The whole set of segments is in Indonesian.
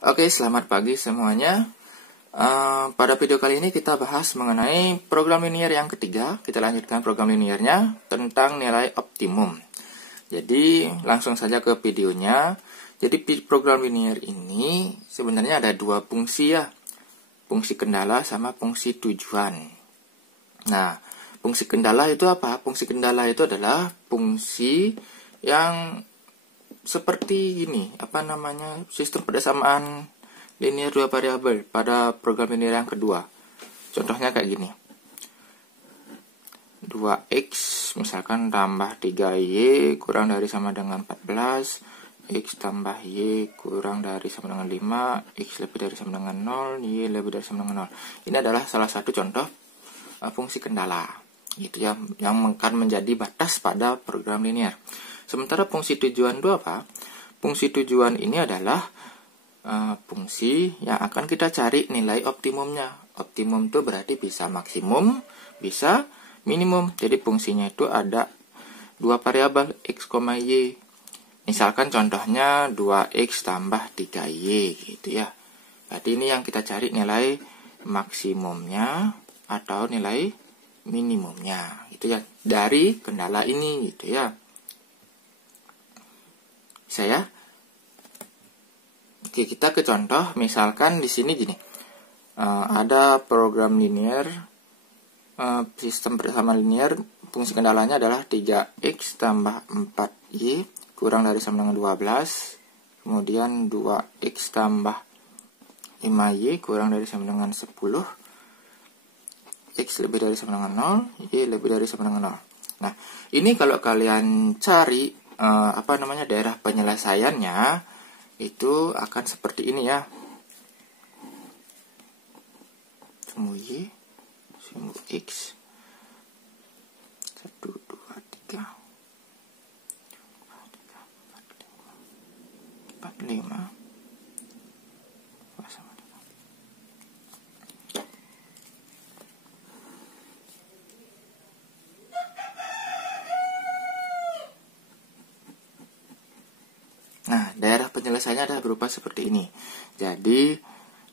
Oke, selamat pagi semuanya. Pada video kali ini kita bahas mengenai program linear yang ketiga. Kita lanjutkan program linearnya tentang nilai optimum. Jadi langsung saja ke videonya. Jadi program linear ini sebenarnya ada dua fungsi ya. Fungsi kendala sama fungsi tujuan. Nah, fungsi kendala itu apa? Fungsi kendala itu adalah fungsi yang seperti gini, sistem persamaan linear dua variabel pada program linear yang kedua. Contohnya kayak gini. 2x misalkan tambah 3y kurang dari sama dengan 14, x tambah y kurang dari sama dengan 5, x lebih dari sama dengan 0, y lebih dari sama dengan 0. Ini adalah salah satu contoh fungsi kendala gitu ya, yang akan menjadi batas pada program linear. Sementara fungsi tujuan itu apa? Fungsi tujuan ini adalah fungsi yang akan kita cari nilai optimumnya. Optimum itu berarti bisa maksimum, bisa minimum. Jadi fungsinya itu ada dua variabel x, y. Misalkan contohnya 2x tambah 3y gitu ya. Berarti ini yang kita cari nilai maksimumnya atau nilai minimumnya gitu ya, dari kendala ini gitu ya. Bisa ya? Oke, kita ke contoh. Misalkan di sini gini. Ada program linear, sistem persamaan linear, fungsi kendalanya adalah 3x tambah 4y kurang dari sama dengan 12. Kemudian 2x tambah 5y kurang dari sama dengan 10. X lebih dari sama dengan 0, y lebih dari sama dengan 0. Nah, ini kalau kalian cari daerah penyelesaiannya itu akan seperti ini ya. Sumbu y, sumbu x, 1, 2, 3, 4, 5. Nah, daerah penyelesaiannya adalah berupa seperti ini. Jadi,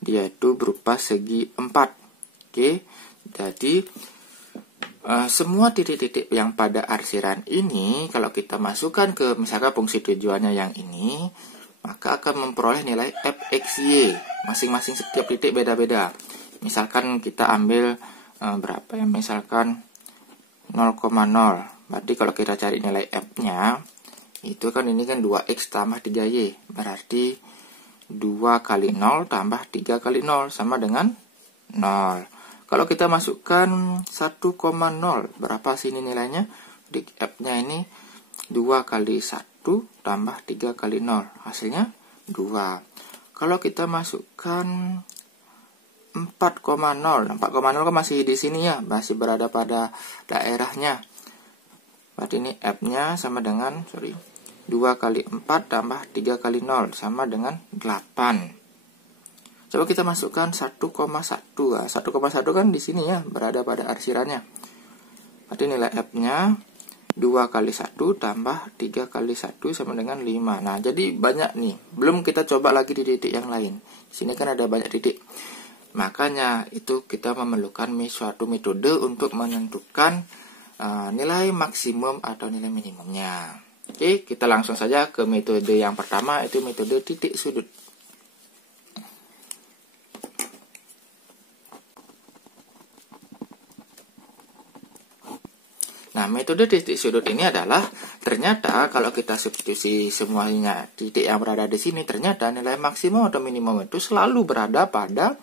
dia itu berupa segi 4. Oke, jadi semua titik-titik yang pada arsiran ini, kalau kita masukkan ke misalkan fungsi tujuannya yang ini, maka akan memperoleh nilai fxy. Masing-masing setiap titik beda-beda. Misalkan kita ambil berapa ya? Misalkan 0,0. Berarti kalau kita cari nilai f-nya, itu kan ini kan 2x tambah 3y, berarti 2 kali 0 tambah 3 kali 0 sama dengan 0. Kalau kita masukkan 1,0, berapa sih ini nilainya? Di f-nya ini 2 kali 1 tambah 3 kali 0, hasilnya 2. Kalau kita masukkan 4,0 kan masih di sini ya, masih berada pada daerahnya. Berarti ini f-nya sama dengan 2 kali 4 tambah 3 kali 0 sama dengan 8. Coba kita masukkan 1,1. 1,1 kan di sini ya, berada pada arsirannya. Berarti nilai f-nya 2 kali 1 tambah 3 kali 1 sama dengan 5. Nah, jadi banyak nih. Belum kita coba lagi di titik yang lain. Di sini kan ada banyak titik. Makanya itu kita memerlukan suatu metode untuk menentukan nilai maksimum atau nilai minimumnya. Oke, kita langsung saja ke metode yang pertama, itu metode titik sudut. Nah, metode titik sudut ini adalah ternyata kalau kita substitusi semuanya titik yang berada di sini, ternyata nilai maksimum atau minimum itu selalu berada pada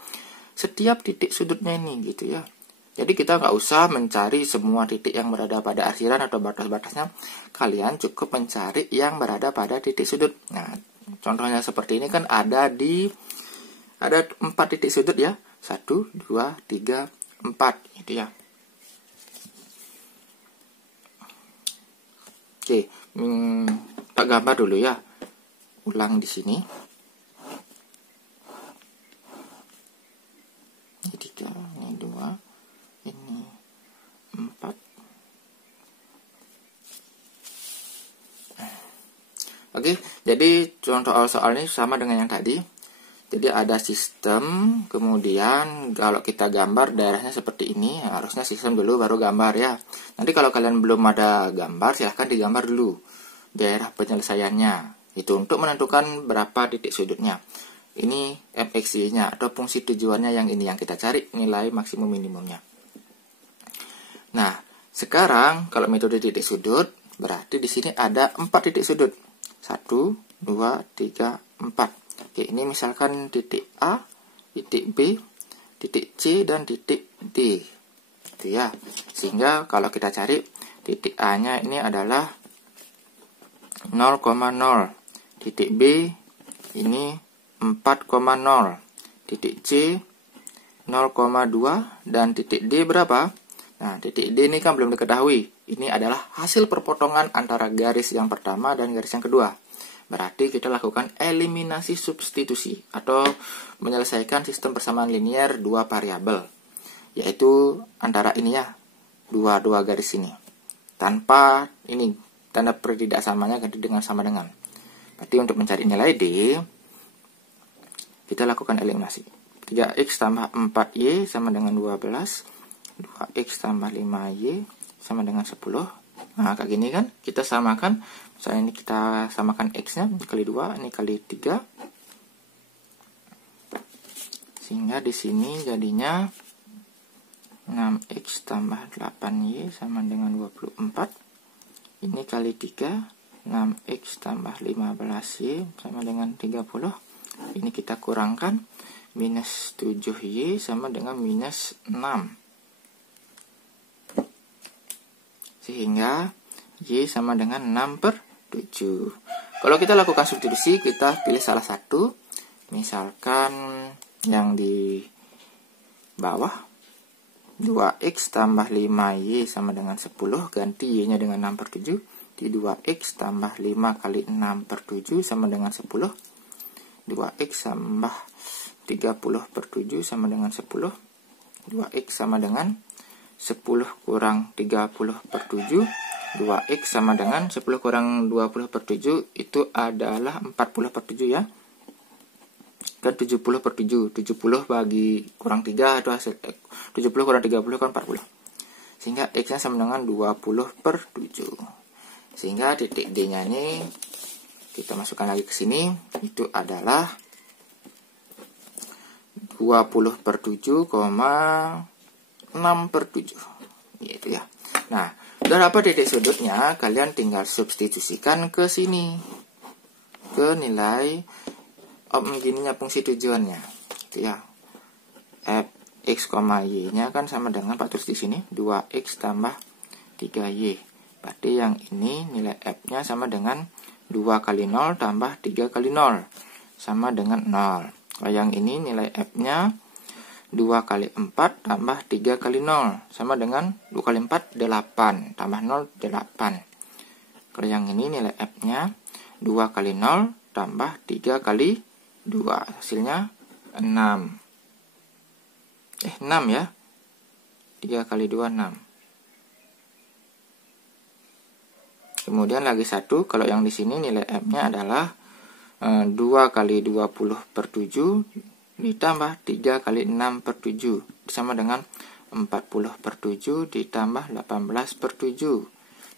setiap titik sudutnya ini gitu ya. Jadi kita nggak usah mencari semua titik yang berada pada arsiran atau batas-batasnya. Kalian cukup mencari yang berada pada titik sudut. Nah, contohnya seperti ini kan ada 4 titik sudut ya. 1, 2, 3, 4 gitu ya. Oke, tak gambar dulu ya. Ulang di sini. Ini 3, ini 2. Ini 4. Oke, jadi contoh soal ini sama dengan yang tadi. Jadi ada sistem, kemudian kalau kita gambar daerahnya seperti ini, harusnya sistem dulu baru gambar ya. Nanti kalau kalian belum ada gambar, silahkan digambar dulu daerah penyelesaiannya. Itu untuk menentukan berapa titik sudutnya. Ini fxy-nya atau fungsi tujuannya yang ini yang kita cari nilai maksimum minimumnya. Nah, sekarang kalau metode titik sudut, berarti di sini ada 4 titik sudut. 1, 2, 3, 4. Oke, ini misalkan titik A, titik B, titik C, dan titik D. Itu ya. Sehingga kalau kita cari titik A-nya ini adalah 0,0. Titik B ini 4,0. Titik C 0,2 dan titik D berapa? Nah, titik D ini kan belum diketahui. Ini adalah hasil perpotongan antara garis yang pertama dan garis yang kedua. Berarti kita lakukan eliminasi substitusi atau menyelesaikan sistem persamaan linier 2 variabel, yaitu antara ini ya, dua garis ini. Tanpa ini tanda pertidaksamanya ganti dengan sama dengan. Berarti untuk mencari nilai D, kita lakukan eliminasi. 3x tambah 4y sama dengan 12. 2x tambah 5y sama dengan 10. Nah, kayak gini kan, kita samakan. Misalnya ini kita samakan x-nya, ini kali 2, ini kali 3. Sehingga di sini jadinya 6x tambah 8y sama dengan 24. Ini kali 3, 6x tambah 15y sama dengan 30. Ini kita kurangkan, minus 7y sama dengan minus 6. Sehingga Y sama dengan 6/7. Kalau kita lakukan substitusi, kita pilih salah satu. Misalkan yang di bawah, 2x tambah 5y sama dengan 10. Ganti Y-nya dengan 6/7. Di 2x tambah 5 kali 6/7 sama dengan 10. 2x tambah 30/7 sama dengan 10. 2x sama dengan 10 kurang 30/7. 2x sama dengan 10 kurang 20/7 itu adalah 40/7 ya. Kan 70/7. 70 bagi kurang 3 itu hasil 70 kurang 30 kan 40. Sehingga x-nya sama dengan 20/7. Sehingga titik D-nya ini kita masukkan lagi ke sini, itu adalah 20/7, 6/7, gitu ya. Nah, udah dapat titik sudutnya, kalian tinggal substitusikan ke sini, ke nilai gininya fungsi tujuannya, gitu ya. Fx, y-nya kan sama dengan, Pak tulis di sini 2x tambah 3y. Berarti yang ini nilai f-nya sama dengan 2 kali 0 tambah 3 kali 0 sama dengan 0. Kalau yang ini nilai f-nya 2 kali 4 tambah 3 kali 0 sama dengan 2 kali 4 8 tambah 0 8. Kalau yang ini nilai f-nya 2 kali 0 tambah 3 kali 2 hasilnya 6. 6 ya. 3 kali 2 6. Kemudian lagi satu, kalau yang di sini nilai f-nya adalah 2 kali 20/7 ditambah 3 kali 6/7 sama dengan 40/7 ditambah 18/7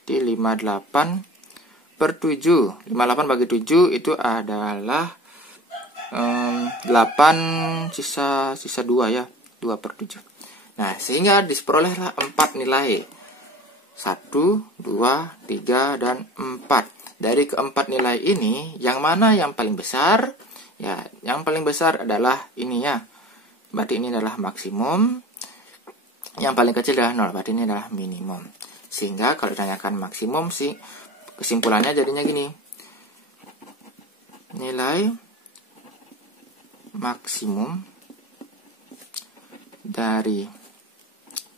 di 58/7. 58 bagi 7 itu adalah 8 sisa 2 ya, 2/7. Nah, sehingga diperolehlah 4 nilai. 1, 2, 3, dan 4. Dari keempat nilai ini, yang mana yang paling besar? Ya, yang paling besar adalah ini ya. Berarti ini adalah maksimum. Yang paling kecil adalah 0. Berarti ini adalah minimum. Sehingga kalau ditanyakan maksimum sih, kesimpulannya jadinya gini. Nilai maksimum dari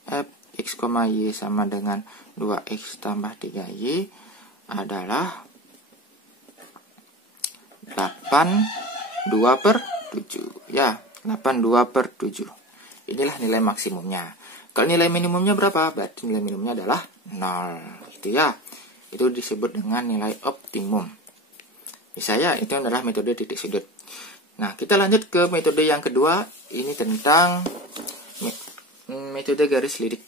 fx, y sama dengan 2x tambah 3y adalah 82/7 ya, 82/7. Inilah nilai maksimumnya. Kalau nilai minimumnya berapa? Berarti nilai minimumnya adalah 0, gitu ya. Itu disebut dengan nilai optimum. Misalnya itu adalah metode titik sudut. Nah, kita lanjut ke metode yang kedua. Ini tentang metode garis lidik.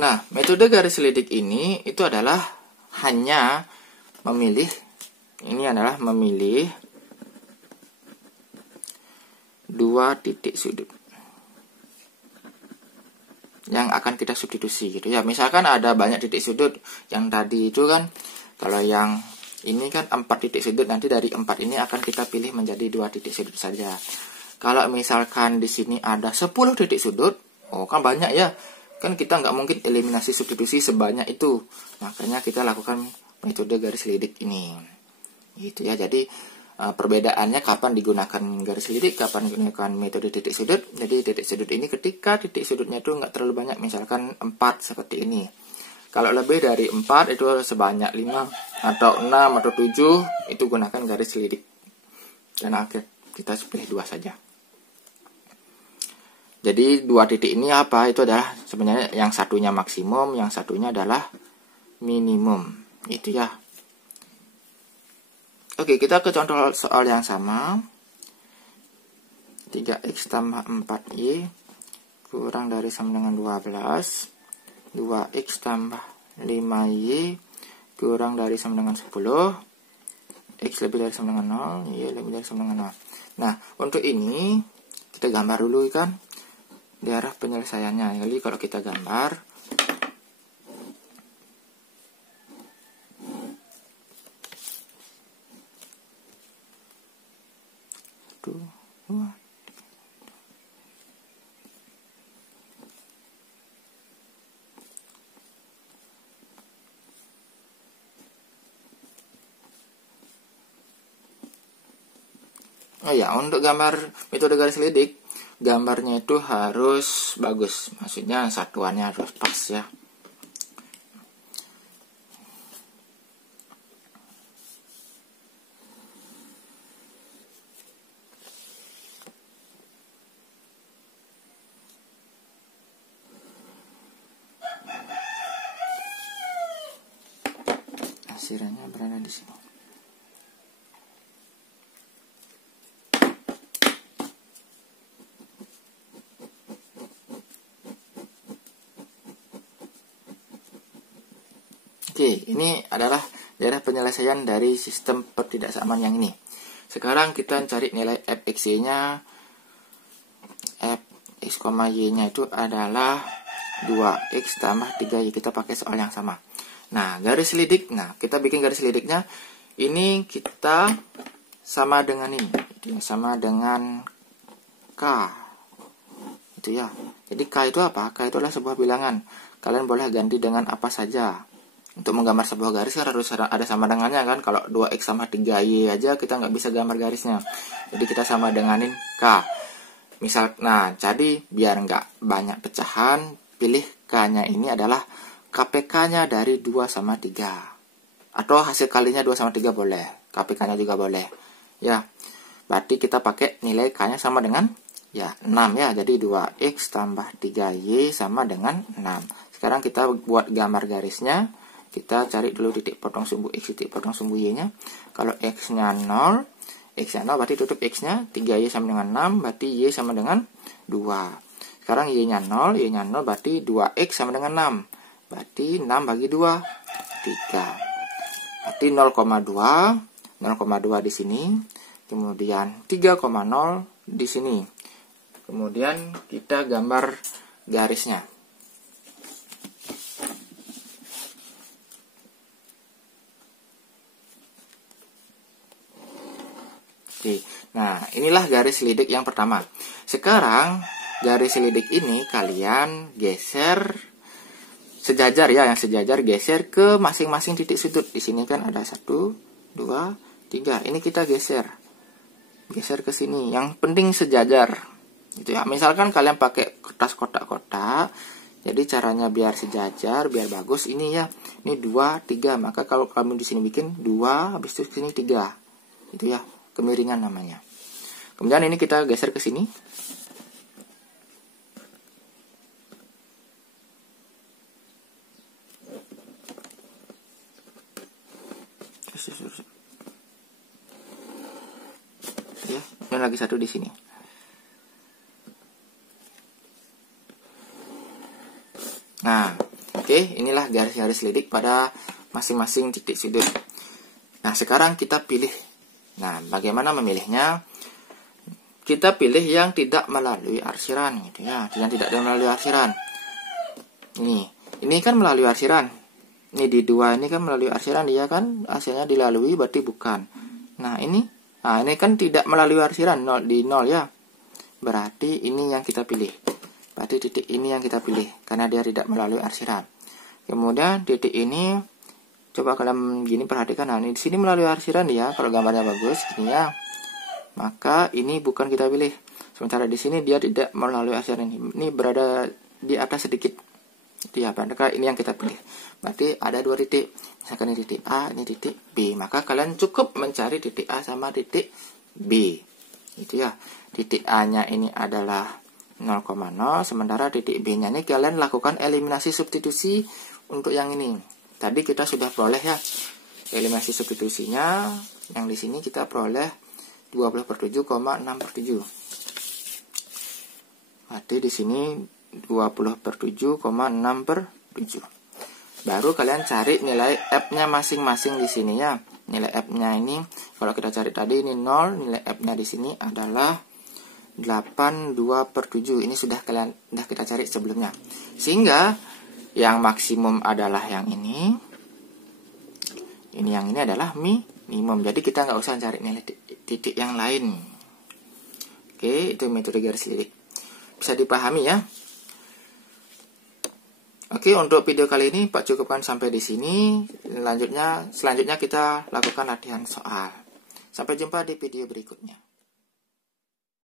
Nah, metode garis lidik ini itu adalah hanya memilih, dua titik sudut yang akan kita substitusi gitu ya. Misalkan ada banyak titik sudut, yang tadi itu kan, kalau yang ini kan 4 titik sudut, nanti dari 4 ini akan kita pilih menjadi 2 titik sudut saja. Kalau misalkan di sini ada 10 titik sudut, oh kan banyak ya. Kan kita nggak mungkin eliminasi substitusi sebanyak itu. Makanya kita lakukan metode garis lidik ini. Gitu ya. Jadi perbedaannya kapan digunakan garis lidik, kapan digunakan metode titik sudut. Jadi titik sudut ini ketika titik sudutnya itu nggak terlalu banyak, misalkan 4 seperti ini. Kalau lebih dari 4 itu sebanyak 5 atau 6 atau 7, itu gunakan garis lidik. Dan akhir kita pilih 2 saja. Jadi 2 titik ini apa? Itu adalah sebenarnya yang satunya maksimum, yang satunya adalah minimum. Itu ya. Oke, kita ke contoh soal yang sama. 3x tambah 4y kurang dari sama dengan 12. 2x tambah 5y kurang dari sama dengan 10. X lebih dari sama dengan 0, y lebih dari sama dengan 0. Nah, untuk ini kita gambar dulu kan daerah penyelesaiannya. Jadi kalau kita gambar, oh ya, untuk gambar metode garis lidik, gambarnya itu harus bagus, maksudnya satuannya harus pas ya. Hasilnya berada di sini. Oke, ini adalah daerah penyelesaian dari sistem pertidaksamaan yang ini. Sekarang kita cari nilai fx-y-nya. Fx, y-nya itu adalah 2x tambah 3y. Kita pakai soal yang sama. Nah, garis lidik. Nah, kita bikin garis lidiknya. Ini kita sama dengan ini. Sama dengan K. Itu ya. Jadi K itu apa? K itu adalah sebuah bilangan. Kalian boleh ganti dengan apa saja. Untuk menggambar sebuah garis kan harus ada sama dengannya kan. Kalau 2x sama 3y aja kita nggak bisa gambar garisnya. Jadi kita sama denganin K. Misal, nah jadi biar nggak banyak pecahan, pilih K-nya ini adalah KPK-nya dari 2 sama 3. Atau hasil kalinya 2 sama 3 boleh. KPK-nya juga boleh. Ya, berarti kita pakai nilai K-nya sama dengan ya 6 ya. Jadi 2x tambah 3y sama dengan 6. Sekarang kita buat gambar garisnya. Kita cari dulu titik potong sumbu x, titik potong sumbu y-nya. Kalau x-nya 0, berarti tutup x-nya, 3y sama dengan 6, berarti y sama dengan 2. Sekarang y-nya 0, berarti 2x sama dengan 6. Berarti 6 bagi 2, 3. Berarti 0,2 di sini, kemudian 3,0 di sini. Kemudian kita gambar garisnya. Oke, nah inilah garis lidik yang pertama. Sekarang garis lidik ini kalian geser sejajar ya, yang sejajar geser ke masing-masing titik sudut. Di sini kan ada 1, 2, 3. Ini kita geser ke sini. Yang penting sejajar. Gitu ya. Misalkan kalian pakai kertas kotak-kotak. Jadi caranya biar sejajar, biar bagus ini ya. Ini 2, 3. Maka kalau kamu di sini bikin 2, habis itu sini 3. Itu ya. kemiringan namanya. Kemudian ini kita geser ke sini. Ya, ini lagi satu di sini. Nah, oke, inilah garis-garis lidik pada masing-masing titik sudut. Nah, sekarang kita pilih. Nah, bagaimana memilihnya? Kita pilih yang tidak melalui arsiran, gitu ya. Yang tidak melalui arsiran. Ini kan melalui arsiran. Ini di 2 ini kan melalui arsiran, dia kan hasilnya dilalui, berarti bukan. Nah, ini kan tidak melalui arsiran, 0 di 0 ya. Berarti ini yang kita pilih. Berarti titik ini yang kita pilih karena dia tidak melalui arsiran. Kemudian titik ini coba kalian gini perhatikan, nah ini di sini melalui arsiran ya, kalau gambarnya bagus gini ya. Maka ini bukan kita pilih. Sementara di sini dia tidak melalui arsiran, ini berada di atas sedikit. Itu ya, maka ini yang kita pilih. Berarti ada 2 titik. Misalkan ini titik A, ini titik B. Maka kalian cukup mencari titik A sama titik B. Itu ya. Titik A-nya ini adalah 0,0, sementara titik B-nya ini kalian lakukan eliminasi substitusi untuk yang ini. Tadi kita sudah peroleh ya eliminasi substitusinya, yang di sini kita peroleh 20/7,6/7. Berarti di sini 20/7,6/7. Baru kalian cari nilai F-nya masing-masing di sini ya. Nilai F-nya ini kalau kita cari tadi ini 0, nilai F-nya di sini adalah 82/7. Ini sudah kita cari sebelumnya. Sehingga yang maksimum adalah yang ini. Yang ini adalah minimum. Jadi kita nggak usah cari nilai titik yang lain. Oke, itu metode garis lidik. Bisa dipahami ya. Oke, untuk video kali ini Pak cukupkan sampai di sini. Selanjutnya kita lakukan latihan soal. Sampai jumpa di video berikutnya.